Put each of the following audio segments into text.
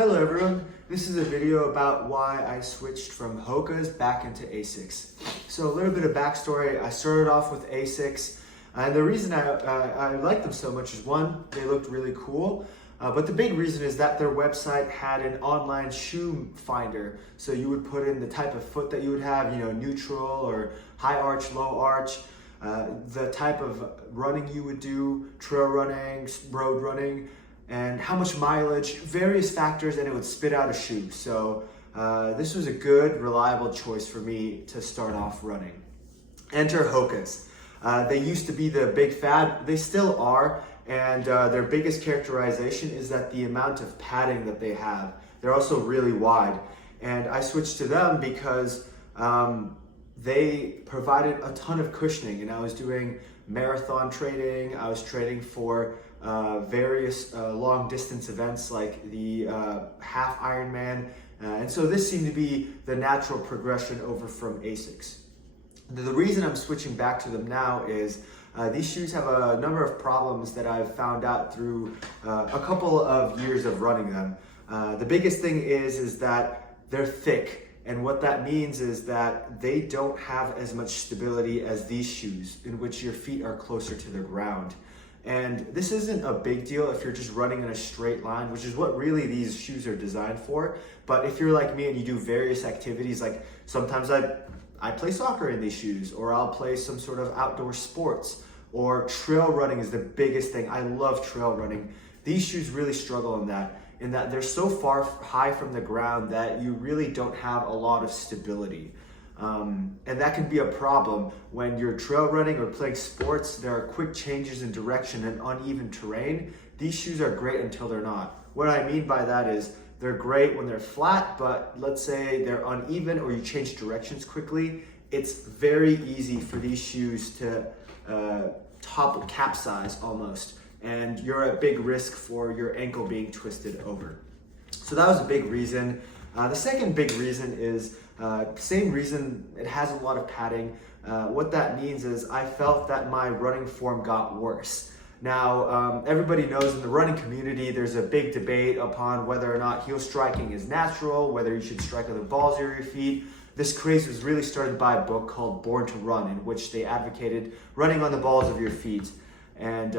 Hello everyone, this is a video about why I switched from Hokas back into ASICS. So a little bit of backstory, I started off with ASICS and the reason I liked them so much is one, they looked really cool, but the big reason is that their website had an online shoe finder. So you would put in the type of foot that you would have, neutral or high arch, low arch, the type of running you would do, trail running, road running, and how much mileage, various factors, and it would spit out a shoe. So this was a good, reliable choice for me to start off running. Enter Hokas. They used to be the big fad, they still are, and their biggest characterization is that the amount of padding that they have. They're also really wide. And I switched to them because they provided a ton of cushioning, and I was doing marathon training, I was training for various long distance events like the half Ironman, and so this seemed to be the natural progression over from ASICS. The reason I'm switching back to them now is these shoes have a number of problems that I've found out through a couple of years of running them. The biggest thing is that they're thick. And what that means is that they don't have as much stability as these shoes, in which your feet are closer to the ground. And this isn't a big deal if you're just running in a straight line, which is what really these shoes are designed for. But if you're like me and you do various activities, like sometimes I play soccer in these shoes, or I'll play some sort of outdoor sports, or trail running is the biggest thing. I love trail running. These shoes really struggle in that they're so far high from the ground that you really don't have a lot of stability. And that can be a problem when you're trail running or playing sports. There are quick changes in direction and uneven terrain. These shoes are great until they're not. What I mean by that is they're great when they're flat, but let's say they're uneven or you change directions quickly. It's very easy for these shoes to capsize almost, and you're at big risk for your ankle being twisted over. So that was a big reason. The second big reason is same reason, it has a lot of padding. What that means is I felt that my running form got worse. Now, everybody knows in the running community, there's a big debate upon whether or not heel striking is natural, whether you should strike with the balls of your feet. This craze was really started by a book called Born to Run, in which they advocated running on the balls of your feet. And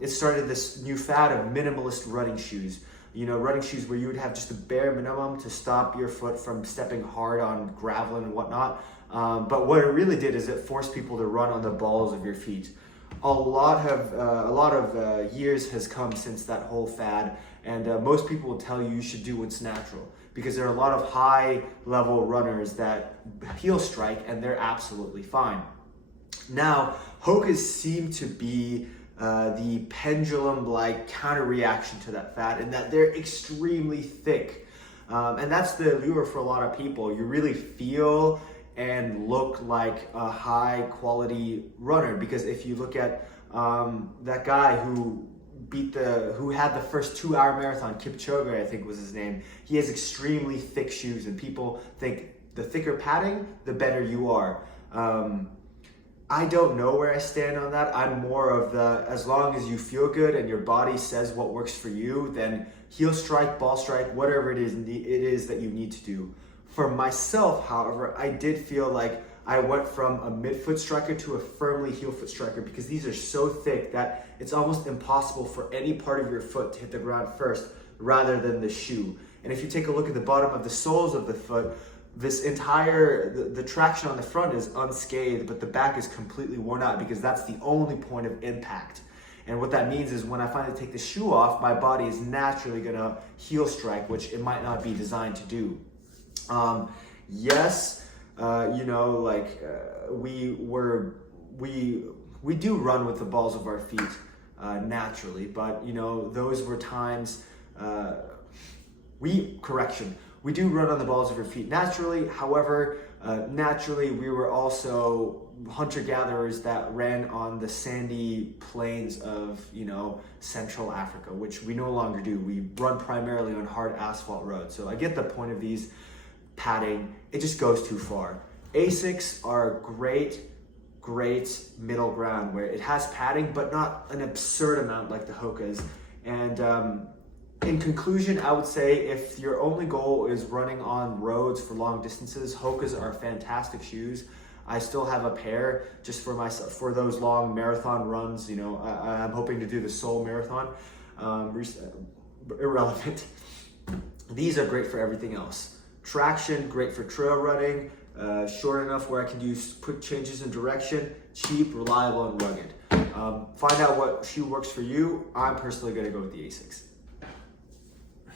it started this new fad of minimalist running shoes. Running shoes where you would have just a bare minimum to stop your foot from stepping hard on gravel and whatnot. But what it really did is it forced people to run on the balls of your feet. A lot of years has come since that whole fad, and most people will tell you should do what's natural, because there are a lot of high level runners that heel strike and they're absolutely fine. Now, Hokas seem to be the pendulum-like counter-reaction to that fad, in that they're extremely thick. And that's the lure for a lot of people. You really feel and look like a high-quality runner, because if you look at that guy who had the first 2-hour marathon, Kipchoge, I think was his name, he has extremely thick shoes, and people think the thicker padding, the better you are. I don't know where I stand on that. I'm more of as long as you feel good and your body says what works for you, then heel strike, ball strike, whatever it is that you need to do. For myself, however, I did feel like I went from a midfoot striker to a firmly heel foot striker, because these are so thick that it's almost impossible for any part of your foot to hit the ground first rather than the shoe. And if you take a look at the bottom of the soles of the foot, this entire, the traction on the front is unscathed, but the back is completely worn out, because that's the only point of impact. And what that means is when I finally take the shoe off, my body is naturally gonna heel strike, which it might not be designed to do. We do run with the balls of our feet naturally, but those were times, we do run on the balls of our feet naturally. However, naturally we were also hunter-gatherers that ran on the sandy plains of, Central Africa, which we no longer do. We run primarily on hard asphalt roads. So I get the point of these padding, it just goes too far. ASICS are great middle ground where it has padding, but not an absurd amount like the Hokas. And In conclusion, I would say if your only goal is running on roads for long distances, Hokas are fantastic shoes. I still have a pair just for myself for those long marathon runs. You know, I'm hoping to do the Seoul Marathon. Irrelevant. These are great for everything else. Traction, great for trail running. Short enough where I can do quick changes in direction. Cheap, reliable, and rugged. Find out what shoe works for you. I'm personally going to go with the ASICS.